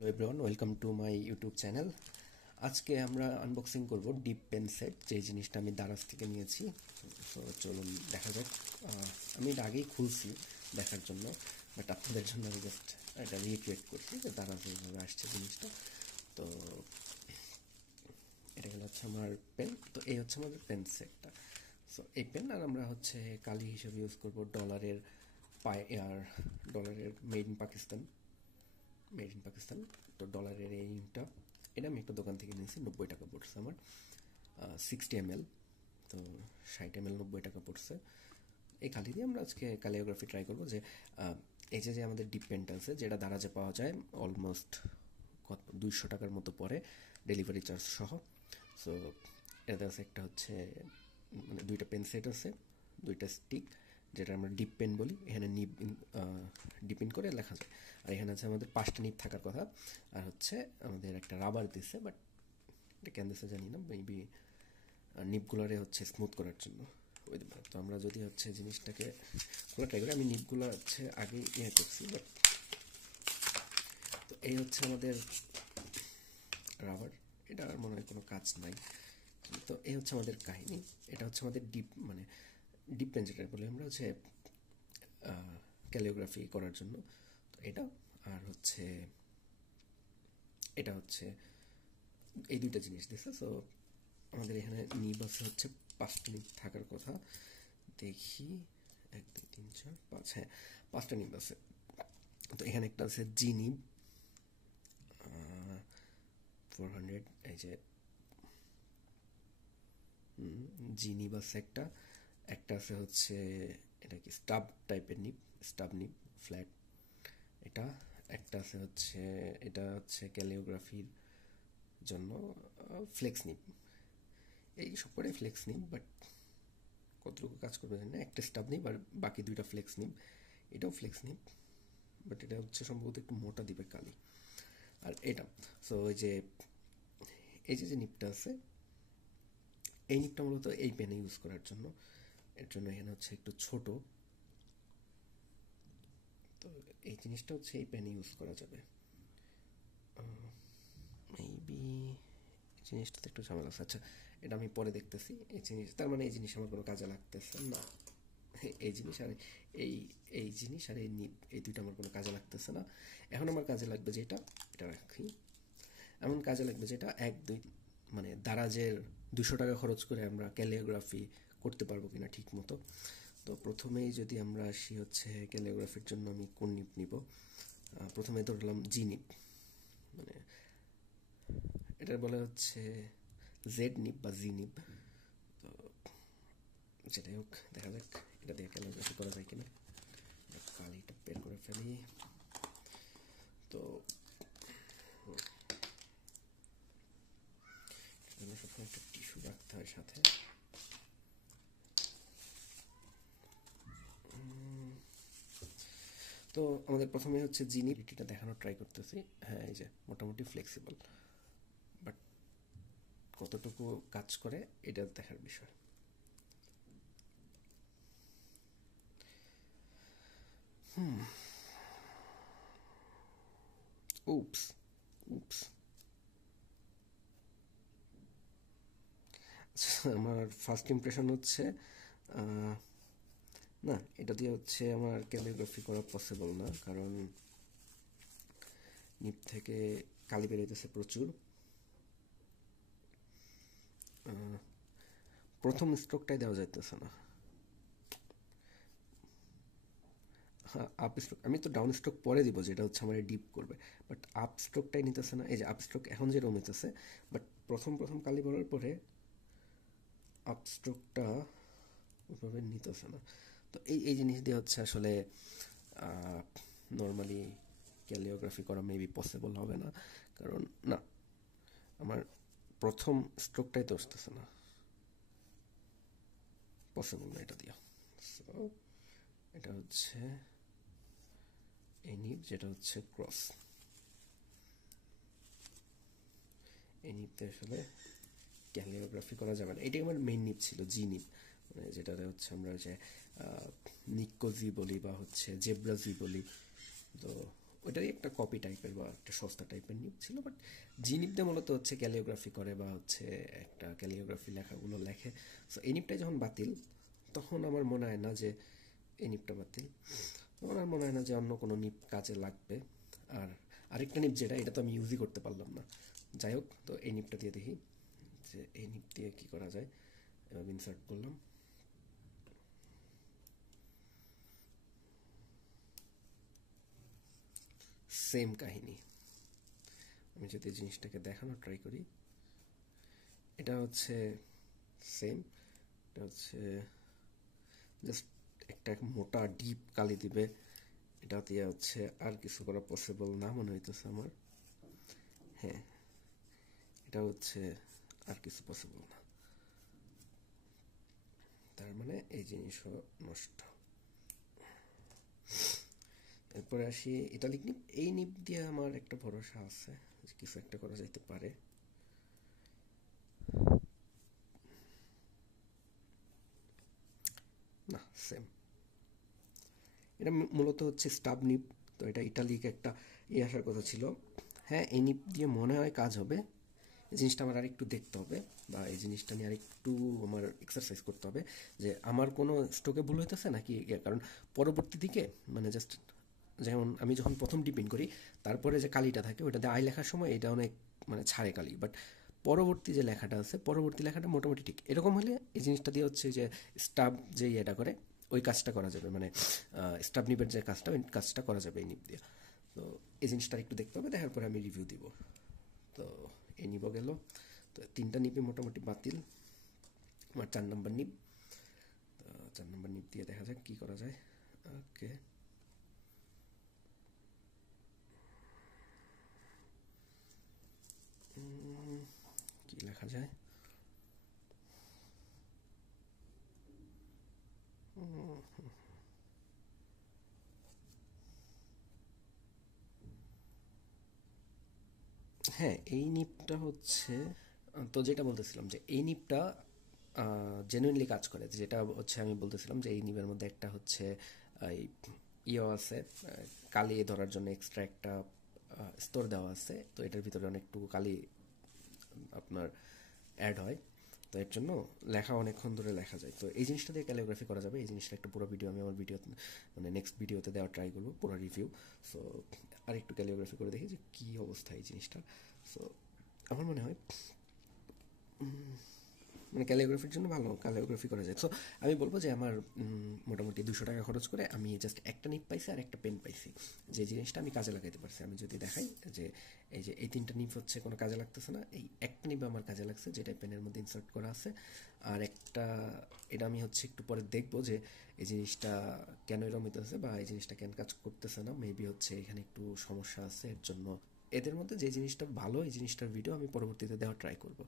Hello everyone, welcome to my YouTube channel. আজকে আমরা unboxing করব ডিপ পেন সেট, যে জিনিসটা আমি দারাজ থেকে নিয়েছি। তো চলুন দেখা যাক। আমি এটা আগেই খুলছি দেখার জন্য, বাট আপনাদের জন্য আমি জাস্ট এটা রিক্রিয়েট করছি যে দারাজ এইভাবে আসছে জিনিসটা। তো এটা গেলে হচ্ছে আমার পেন। তো এই হচ্ছে আমাদের পেন সেটটা। সো এই পেন আর আমরা হচ্ছে কালি হিসেবে ইউজ করবো ডলারের ডলারের মেড ইন পাকিস্তান। তো ডলারের এইটা এটা আমি একটা দোকান থেকে নিয়েছি, 90 টাকা পড়ছে আমার। 60 ml, তো 60 ml 90 টাকা পড়ছে। এই কালি দিয়ে আমরা আজকে ক্যালিওগ্রাফি ট্রাই করবো। যে এই যে আমাদের ডিপ পেনটা আছে, যেটা দারাজে পাওয়া যায় অলমোস্ট 200 টাকার মতো পড়ে ডেলিভারি চার্জ সহ। সো এটাতে আছে একটা হচ্ছে মানে দুইটা পেন সেট আছে, দুইটা স্টিক, যেটা আমরা ডিপ পেন বলি। এখানে ডিপ ইন করে লেখা যায়। আর এখানে আছে আমাদের 5টা নিব থাকার কথা। আর হচ্ছে আমাদের একটা রাবার দিচ্ছে, বাট এটা কেন দিচ্ছে জানি না, মেবি নিবগুলারে হচ্ছে স্মুথ করার জন্য। তো আমরা যদি হচ্ছে জিনিসটাকে খোলা ট্রাই করি, আমি নিবগুলো হচ্ছে আগে করছি, বাট তো এই হচ্ছে আমাদের রাবার। এটা আর মনে হয় কোনো কাজ নাই। তো এই হচ্ছে আমাদের কাহিনী। এটা হচ্ছে আমাদের ডিপ পেন, যেটা বলে আমরা হচ্ছে ক্যালিওগ্রাফি করার জন্য। তো এটা আর হচ্ছে এটা হচ্ছে এই দুইটা জিনিস দিচ্ছে। সো আমাদের এখানে নিব আছে হচ্ছে 5টা নিব থাকার কথা। দেখি 1 2 3 4 5, হ্যাঁ 5টা নিব আছে। তো এখানে একটা আছে জি নিব 400, এই যে জি নিব আছে একটা। একটা আছে হচ্ছে এটা কি স্টাব টাইপের নিব, স্টাব নিব ফ্ল্যাট এটা। একটা আছে হচ্ছে এটা হচ্ছে ক্যালিওগ্রাফির জন্য ফ্লেক্স নিব। এই সব করে ফ্লেক্স নিব, বাট কতটুকু কাজ করবে জানি না। একটা স্টাব নিব আর বাকি দুইটা ফ্লেক্স নিব। এটাও ফ্লেক্স নিব, বাট এটা হচ্ছে সম্ভবত একটু মোটা দিবে কালি। আর এটা সো এই যে নিবটা আছে, এই নিবটা মূলত এই পেনে ইউজ করার জন্য। এর জন্য এখানে হচ্ছে একটু ছোট। তো এই জিনিসটা হচ্ছে এই পেনে ইউজ করা যাবে। মেবি জিনিসটাতে একটু ঝামেলা আছে। আচ্ছা, এটা আমি পরে দেখতেছি। এই জিনিস তার মানে এই জিনিস আমার কোনো কাজে লাগতেছে না। এই জিনিস আর এই এই জিনিস আর এই নিব, এই দুইটা আমার কোনো কাজে লাগতেছে না। এখন আমার কাজে লাগবে যেটা, এটা রাখি। এমন কাজে লাগবে যেটা মানে দারাজের 200 টাকা খরচ করে আমরা ক্যালিওগ্রাফি করতে পারবো কিনা ঠিক মতো। তো প্রথমেই যদি আমরা আসি হচ্ছে ক্যালিওগ্রাফির জন্য আমি কোন নিব নিব। প্রথমে ধরলাম জি নিব, মানে এটা বলে হচ্ছে জেড নিব বা জি নিব। তো যেটাই হোক, দেখা যাক এটা দিয়ে ক্যালিওগ্রাফি করা যায় কিনা। কালিটা বের করে ফেলি। তো সবসময় একটা টিস্যু রাখতে হয় সাথে। তো আমাদের প্রথমে হচ্ছে জিনিটা দেখানোর ট্রাই করতেছি। হ্যাঁ, এই যে মোটামুটি ফ্লেক্সিবল, বাট কতটুকু কাজ করে এটা দেখার বিষয়। উপস উপস আমার ফার্স্ট ইমপ্রেশন হচ্ছে না, এটা দিয়ে হচ্ছে আমার ক্যালিগ্রাফি করা পসিবল না, কারণ নিপ থেকে কালি বেরোইতেছে প্রচুর। প্রথম স্ট্রোকটাই দেওয়া যাইতেছে না। হ্যাঁ, আপ স্ট্রোক আমি তো ডাউন স্ট্রোক পরে দিব, যেটা হচ্ছে আমার ডিপ করবে, বাট আপ স্ট্রোকটাই নিতেছে না। এই যে আপ স্ট্রোক এখন যেরকম নিতেছে, বাট প্রথম কালি পড়ার পরে আপ স্ট্রোকটা ওইভাবে নিতেছে না। তো এই জিনিস দিয়ে হচ্ছে আসলে নর্মালি ক্যালিওগ্রাফি করা মেবি পসিবল হবে না, কারণ না, আমার প্রথম স্ট্রোকটাই তো আসতেছে না, পসিবল না এটা দিয়ে। সো এটা হচ্ছে এই নিব, যেটা হচ্ছে ক্রস। এই নিবতে আসলে ক্যালিওগ্রাফি করা যাবে না। এটাই আমার মেইন নিব ছিল, জি নিব, মানে যেটাতে হচ্ছে আমরা যে নিক্কো জি বলি বা হচ্ছে জেব্রা জি বলি। তো ওইটারই একটা কপি টাইপের বা একটা সস্তা টাইপের নিব ছিল, বাট জি নিবটা মূলত হচ্ছে ক্যালিওগ্রাফি করে বা হচ্ছে একটা ক্যালিওগ্রাফি লেখাগুলো লেখে। সো এই নিবটা যখন বাতিল, তখন আমার মনে হয় না যে এই নিবটা বাতিল, তখন আর মনে হয় না যে অন্য কোনো নিব কাজে লাগবে। আর আরেকটা নিব যেটা, এটা তো আমি ইউজই করতে পারলাম না। যাই হোক, তো এই নিবটা দিয়ে দেখি যে এই নিব দিয়ে কী করা যায়। এভাবে ইনসার্ট করলাম, সেম কাহিনী। আমি যদি জিনিসটাকে দেখানোর ট্রাই করি, এটা হচ্ছে সেম, এটা হচ্ছে জাস্ট একটা মোটা ডিপ কালি দিবে, এটা দিয়ে হচ্ছে আর কিছু করা পসিবল না মনে হইতেছে আমার। হ্যাঁ, এটা হচ্ছে আর কিছু পসিবল না, তার মানে এই জিনিসও নষ্ট। এরপরে আসি ইটালিক নিপ। এই নিপ দিয়ে আমার একটা ভরসা আছে যে কিছু একটা করা যাইতে পারে। না, সেম। এটা মূলত হচ্ছে স্টাব নিপ, তো এটা ইটালিক একটা আসার কথা ছিল। হ্যাঁ, এই নিপ দিয়ে মনে হয় কাজ হবে। এই জিনিসটা আমার আরেকটু দেখতে হবে, বা এই জিনিসটা নিয়ে আরেকটু আমার এক্সারসাইজ করতে হবে যে আমার কোনো স্ট্রোকে ভুল হইতেছে নাকি। কারণ পরবর্তী দিকে মানে জাস্ট যেমন আমি যখন প্রথম ডিপিন করি, তারপরে যে কালিটা থাকে ওইটাতে আই লেখার সময় এটা অনেক মানে ছাড়ে কালি, বাট পরবর্তী যে লেখাটা আছে, পরবর্তী লেখাটা মোটামুটি ঠিক। এরকম হলে এই জিনিসটা দিয়ে হচ্ছে যে স্টাব যে ইয়েটা করে ওই কাজটা করা যাবে, মানে স্টাব নিপের যে কাজটা, ওই কাজটা করা যাবে এই নিপ দিয়ে। তো এই জিনিসটা একটু দেখতে হবে, দেখার পরে আমি রিভিউ দিব। তো এই নিব গেল, তো 3টা নিপই মোটামুটি বাতিল। আমার 4 নম্বর নিপ, 4 নম্বর নিপ দিয়ে দেখা যাক কী করা যায়। ওকে, কি লেখা যায়? হ্যাঁ, এই নিপটা হচ্ছে, তো যেটা বলতেছিলাম যে এই নিপটা জেনুইনলি কাজ করে, যেটা হচ্ছে আমি বলতেছিলাম যে এই নিপের মধ্যে একটা হচ্ছে এই আছে, কালি ধরার জন্য এক্সট্রা একটা স্তর দেওয়া আছে। তো এটার ভিতরে অনেকটুকু কালি আপনার অ্যাড হয়, তো এর জন্য লেখা অনেকক্ষণ ধরে লেখা যায়। তো এই জিনিসটা দিয়ে ক্যালিওগ্রাফি করা যাবে। এই জিনিসটা একটা পুরো ভিডিও আমি আমার ভিডিও মানে নেক্সট ভিডিওতে দেওয়ার ট্রাই করবো, পুরো রিভিউ। সো আর একটু ক্যালিওগ্রাফি করে দেখি যে কী অবস্থা এই জিনিসটা। সো আমার মনে হয় মানে ক্যালিওগ্রাফির জন্য ভালো ক্যালিওগ্রাফি করা যায়। সো আমি বলবো যে আমার মোটামুটি 200 টাকা খরচ করে আমি জাস্ট একটা নিপ পাইছি আর একটা পেন পাইছি, যে জিনিসটা আমি কাজে লাগাইতে পারছি। আমি যদি দেখাই যে এই 3টা নিপ হচ্ছে কোনো কাজে লাগতেছে না, এই একটা নিপ আমার কাজে লাগছে যেটা পেনের মধ্যে ইনসার্ট করা আছে। আর একটা, এটা আমি হচ্ছে একটু পরে দেখবো যে এই জিনিসটা কেন এরকম হইতেছে বা এই জিনিসটা কেন কাজ করতেছে না। মেবি হচ্ছে এখানে একটু সমস্যা আছে, এর জন্য এদের মধ্যে যে জিনিসটা ভালো এই জিনিসটার ভিডিও আমি পরবর্তীতে দেওয়ার ট্রাই করবো।